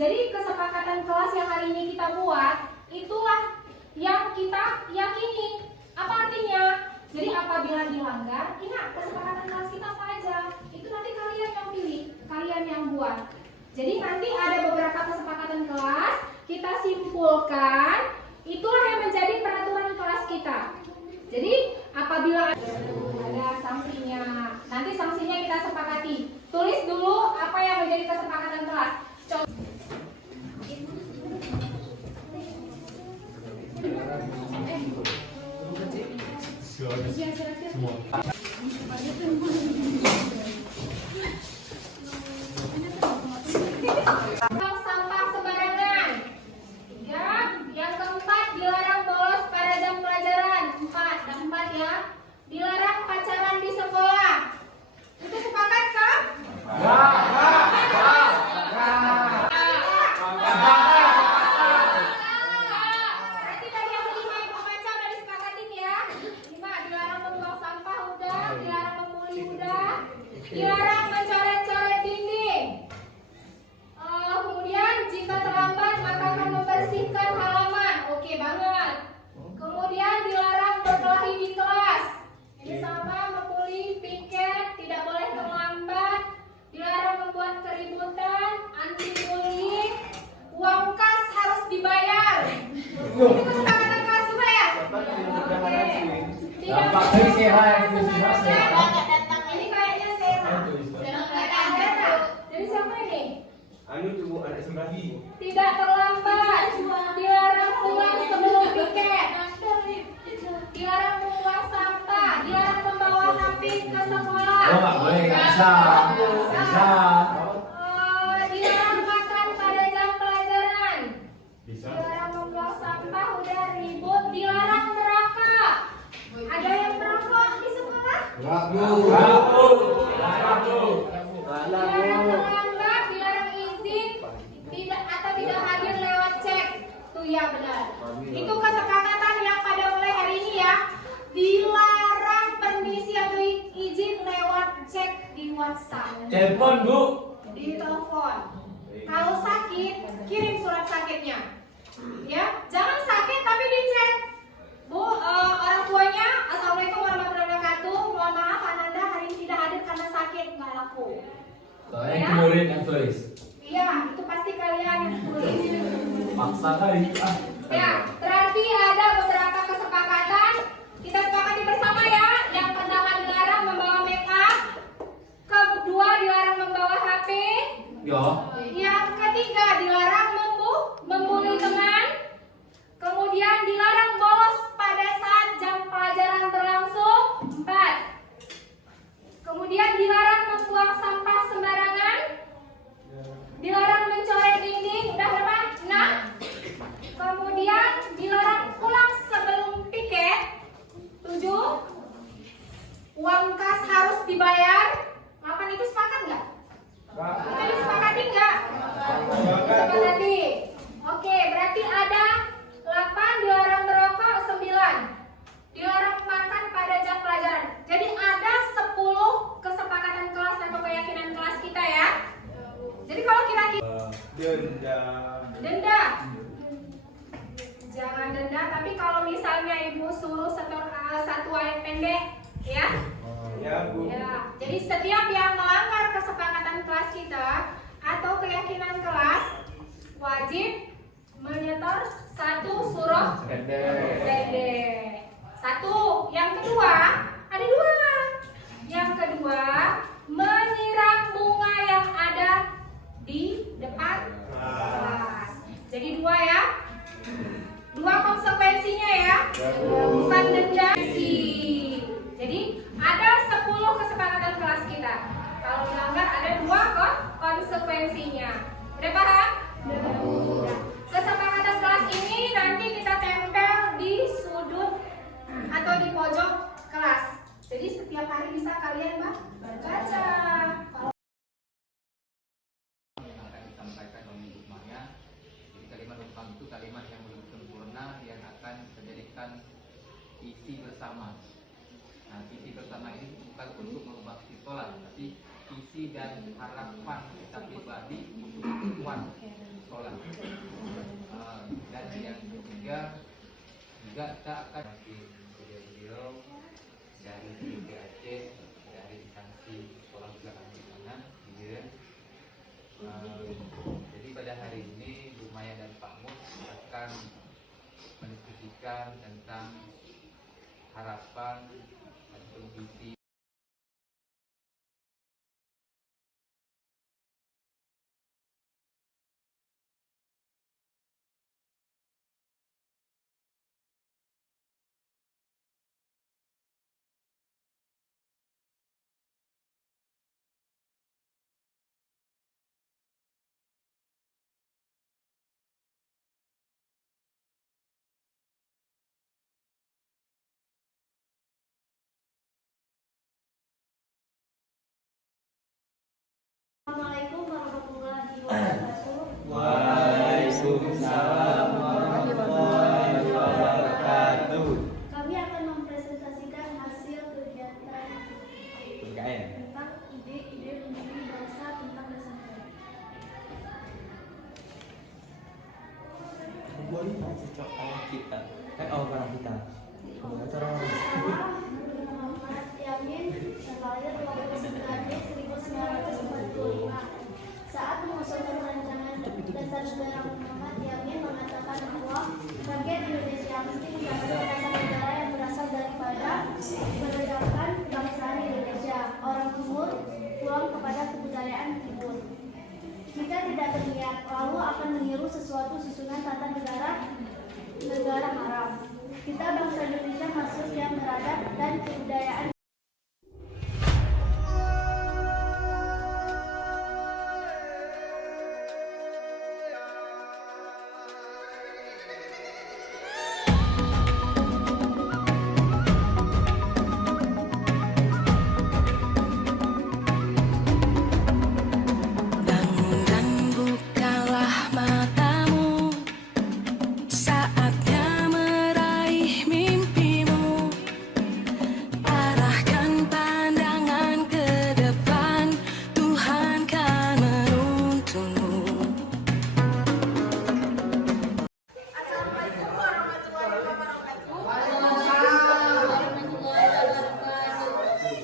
Jadi kesepakatan kelas yang hari ini kita buat, itulah yang kita yakini. Apa artinya? Jadi apabila dilanggar, ingat kesepakatan kelas kita apa aja? Itu nanti kalian yang pilih, kalian yang buat. Jadi nanti ada beberapa kesepakatan kelas, kita simpulkan, itulah yang menjadi peraturan kelas kita. Jadi apabila ada sanksinya, nanti sanksinya kita sepakati. Tulis dulu apa yang menjadi kesepakatan kelas. Buang sampah sembarangan. 3. Yang keempat, dilarang bolos pada jam pelajaran. 4. Dan 4 ya. Dilarang pacaran di sekolah. Itu sepakat kah? Berarti tadi yang 5 yang pembaca udah disepakatin ya. 5. Dilarang membuang sampah udah. Dilarang memuli udah. Dilarang mencoret-coret dinding. Kemudian jika terlambat maka akan membersihkan halaman. Oke banget. Kemudian dilarang berkelahi di kelas. Ini sama memuli, piket, tidak boleh terlambat. Dilarang membuat keributan, anti bullying. Uang kas harus dibayar. Itu kesepakatan kelas juga ya? Oke. Ini kayaknya sehat. Dari siapa ini? Tidak terlambat. Dilarang pulang sebelum piket. Dilarang membuang sampah. Dilarang membawa HP ke sekolah. Dilarang makan pada jam pelajaran. Dilarang membuang sampah. Udah ribut. Dilarang merokok. Ada yang merokok di sekolah? Dilarang terlambat. Dilarang izin. Tidak hadir lewat cek. Tuh ya benar. Itu kesepakatan yang pada mulai hari ini ya. Dilarang permisi atau izin lewat cek di WhatsApp. Telepon, Bu. Di telepon. Kalau sakit, kirim surat sakitnya. Ya, jangan sakit tapi dicek. Bu, orang tuanya, assalamualaikum warahmatullahi wabarakatuh. Mohon maaf, Ananda hari ini tidak hadir karena sakit, nggak laku. Yang murid yang tulis. Iya, itu pasti kalian yang tulis. Paksa kali. Ya, berarti ada beberapa kesepakatan. Kita sepakati bersama ya. Yang pertama dilarang membawa make up. Kedua dilarang membawa HP. Yo. Yang ketiga dilarang membuli teman. Kemudian dilarang bolos pada saat jam pelajaran berlangsung. 4. Kemudian dilarang membuang sampah sembarangan. Dilarang mencoret dinding. Udah berapa? 6. Kemudian dilarang pulang sebelum piket. 7. Uang kas harus dibayar. 8 itu sepakat nggak? Kita disepakati nggak? Disepakati. Oke, berarti ada 8 dilarang merokok, 9 dilarang makan pada jam pelajaran. Jadi ada 10 kesepakatan kelas atau keyakinan kelas kita ya. Jadi kalau denda. Jangan denda, tapi kalau misalnya ibu suruh setor satu ayat pendek, ya. Ya, Bu. Ya. Jadi setiap yang melanggar kesepakatan kelas kita atau keyakinan kelas wajib menyetor satu surah pendek. 1. Yang kedua, ada 2. Yang kedua, menyiram bunga yang ada di depan kelas. Jadi 2 ya. 2 konsekuensinya ya. Bukan denda sih. Jadi ada 10 kesepakatan kelas kita. Kalau melanggar ada 2 konsekuensinya. Udah paham? Udah. Kesepakatan kelas ini nanti kita tempel di sudut atau di pojok kelas. Jadi setiap hari bisa kalian baca. Disampaikan oleh Ibu Maya. Jadi kalimat utama itu kalimat yang belum sempurna yang akan menjadikan isi bersama. Nah, isi bersama ini bukan untuk merubah sekolah, tapi visi dan harapan kita pribadi untuk tujuan sekolah juga kita akan nanti beliau-beliau dari PB Aceh, dari instansi sekolah juga kami di sana, gitu ya. Jadi pada hari ini Bu Maya dan Pak Mus akan mendiskusikan tentang harapan atau visi Assalamualaikum warahmatullahi wabarakatuh. Waalaikumsalam warahmatullahi wabarakatuh. Kami akan mempresentasikan hasil kegiatan tentang ide-ide menjadi bangsa tentang dasar negara. Boleh cocok sama kita. Orang kita. Saya Muhammad Yamin, lahir 29 Mei 1945. Saat mengusulkan rancangan dasar negara, Muhammad Yamin mengatakan bahwa rakyat Indonesia mesti mendapatkan dasar negara yang berasal daripada meregangkan kebangsaan Indonesia. Orang timur pulang kepada kebudayaan timur. Jika tidak berniat, lalu akan meniru sesuatu susunan tata negara haram. Kita bangsa Indonesia masuk yang beradab dan kebudayaan. Bangun dan bukalah matamu, saatnya meraih mimpimu. Arahkan pandangan ke depan, Tuhan kan menuntunmu. Assalamualaikum warahmatullahi wabarakatuh.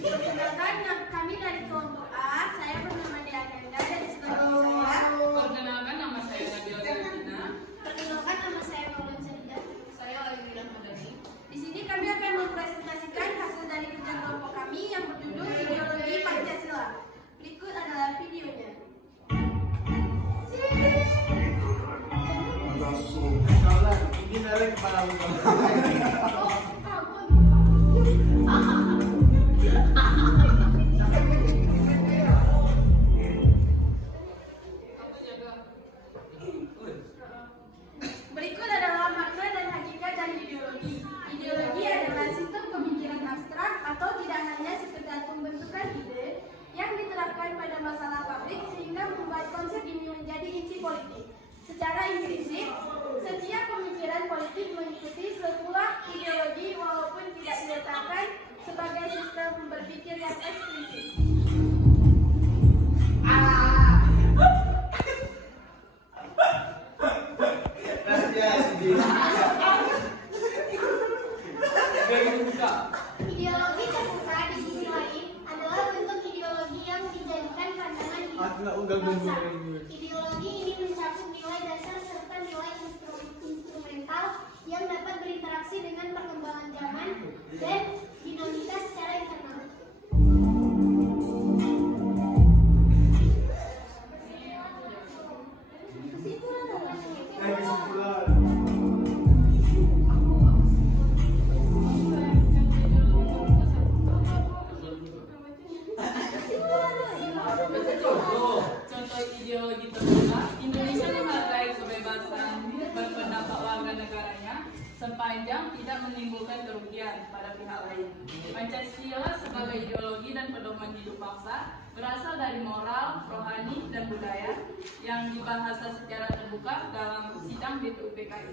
Perkenalkan, kami dari kelompok A. Saya bernama Diananda dan sebagai saya. Perkenalkan, nama saya Nabila Dewana. Perkenalkan, nama saya Maulana Saridah. Saya Alvira Madani. Di sini kami akan mempresentasikan hasil dari kerja kelompok kami yang berjudul Ideologi Pancasila. Berikut adalah videonya. Ini narik kepala lu. Berikut adalah makna dan hakikat dari ideologi. Ideologi adalah sistem pemikiran abstrak atau tidak hanya sekedar pembentukan ide yang diterapkan pada masalah publik sehingga membuat konsep ini menjadi inti politik. Secara implisit, setiap pemikiran politik mengikuti sebuah ideologi walaupun tidak diletakkan sebagai sistem berpikir yang eksplisit. Ideologi terbuka di sisi lain adalah bentuk ideologi yang dijadikan pandangan hidup bangsa. Ideologi ini mencakup nilai dasar serta nilai instrumental yang dapat berinteraksi dengan perkembangan zaman dan dinamika secara internal. Kesimpulan adalah Contoh ideologi terbuka, Indonesia menghargai kebebasan berpendapat warga negaranya sepanjang tidak menimbulkan kerugian pada pihak lain. Pancasila sebagai ideologi dan pedoman hidup bangsa berasal dari moral, rohani, dan budaya yang dibahas secara terbuka dalam sidang BPUPKI.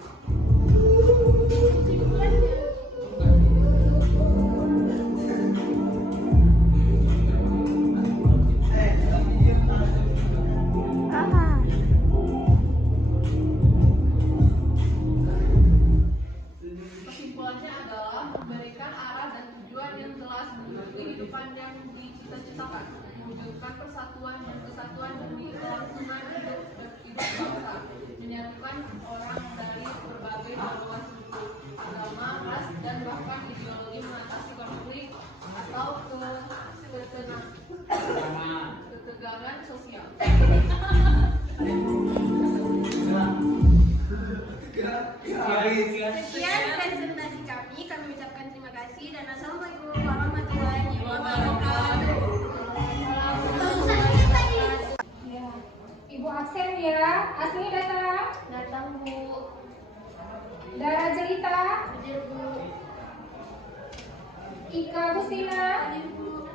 Asmi datang. Datang Bu. Dara Jelita. Hadir Bu. Ika Agustina. Hadir Bu.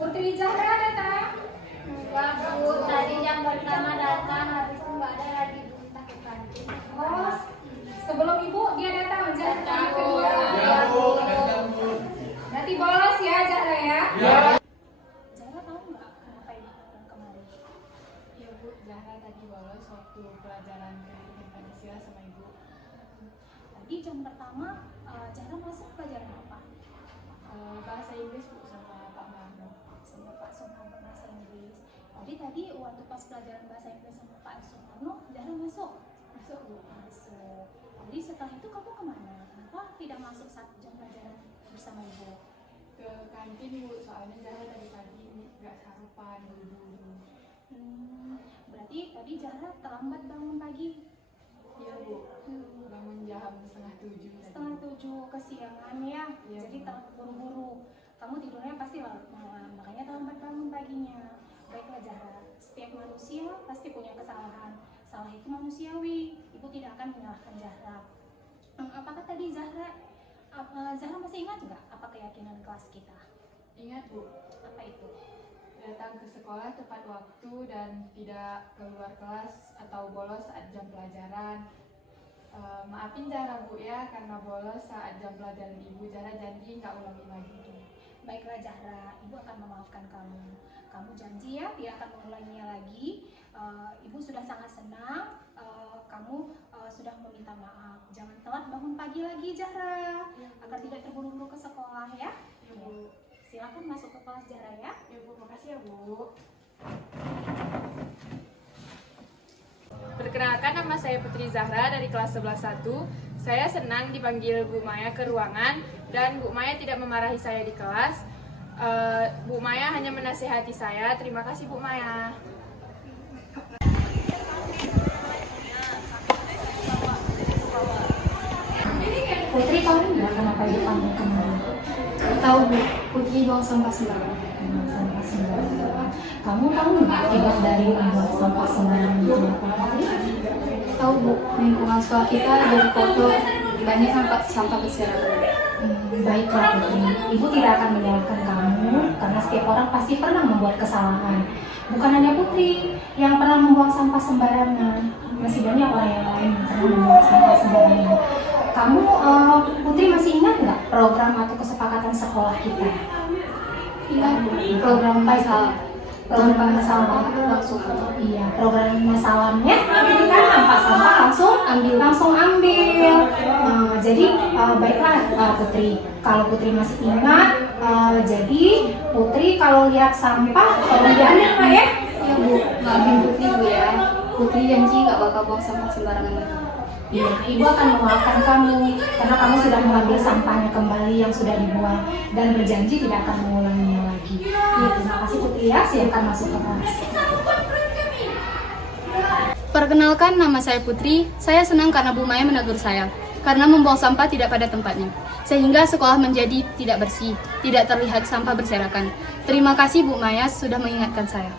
Putri Zahra datang. Enggak Bu, tadi jam pertama datang, habis itu nggak ada lagi Bu, entah ke kantin. Oh, sebelum ibu dia datang jam kedua. Ya Bu. Nanti bolos ya Zahra ya. Zahra tahu nggak kenapa ibu datang kemari? Ya Bu, Zahra tadi bolos waktu pelajaran pendidikan Pancasila sama ibu. Tadi jam pertama Zahra masuk pelajaran apa? Bahasa Inggris Bu sama Pak Marno. Sama Pak Sumarno bahasa Inggris. Tadi waktu pas pelajaran bahasa Inggris sama Pak Sumarno, Zahra masuk. Masuk Bu. Masuk. Jadi setelah itu kamu kemana? Kenapa tidak masuk saat jam pelajaran bersama ibu? Ke kantin Bu, soalnya Zahra dari pagi nggak sarapan buru-buru. Berarti tadi Zahra terlambat bangun pagi. Iya Bu, bangun jam setengah 7 tadi. Setengah 7 kesiangan ya. Iya, Jadi Bu. terburu-buru. Kamu tidurnya pasti malam, makanya terlambat bangun paginya. Baiklah Zahra, setiap manusia pasti punya kesalahan. Salah itu manusiawi. Ibu tidak akan menyalahkan Zahra. Apakah tadi Zahra masih ingat nggak apa keyakinan kelas kita? Ingat Bu, Apa itu? datang ke sekolah tepat waktu dan tidak keluar kelas atau bolos saat jam pelajaran. Maafin Zahra Bu ya, karena bolos saat jam pelajaran ibu. Zahra janji nggak ulangi lagi. Baiklah Zahra, ibu akan memaafkan kamu. Kamu janji ya tidak akan mengulanginya lagi. Ibu sudah sangat senang. Kamu sudah meminta maaf. Jangan telat bangun pagi lagi Zahra, agar tidak terburu-buru ke sekolah ya. Ya Bu, Silakan masuk ke kelas Zahra ya. ya Bu, makasih ya Bu. Perkenalkan, nama saya Putri Zahra dari kelas 11-1. Saya senang dipanggil Bu Maya ke ruangan dan Bu Maya tidak memarahi saya di kelas. Bu Maya hanya menasihati saya. Terima kasih Bu Maya. Putri tahu nggak kenapa ibu panggil kemarin? Tahu Bu, Putri buang sampah sembarangan. Sampah sembarangan. Kamu tahu nggak akibat dari membuang sampah sembarangan itu apa Putri? Tahu Bu, lingkungan sekolah kita jadi kotor, banyak sampah berserakan. Baiklah Putri, ibu tidak akan menyalahkan kamu karena setiap orang pasti pernah membuat kesalahan. Bukan hanya Putri yang pernah membuang sampah sembarangan, masih banyak orang yang lain yang pernah membuang sampah sembarangan. Kamu, Putri masih ingat nggak program atau kesepakatan sekolah kita? Ingat Bu, program masalah. Program masalah. Langsung. Iya, program masalahnya kan nampak sampah langsung ambil. Jadi baiklah Putri, kalau Putri masih ingat, jadi Putri kalau lihat sampah tolong diambil Pak ya. Ya Bu, maafin Putri Bu ya. Putri janji nggak bakal buang sampah sembarangan lagi. Iya, ibu akan memaafkan kamu karena kamu sudah mengambil sampahnya kembali yang sudah dibuang dan berjanji tidak akan mengulanginya lagi. Iya, terima kasih Putri ya, silakan masuk ke kelas. Perkenalkan, nama saya Putri. Saya senang karena Bu Maya menegur saya. Karena membuang sampah tidak pada tempatnya. Sehingga sekolah menjadi tidak bersih, tidak terlihat sampah berserakan. Terima kasih Bu Maya sudah mengingatkan saya.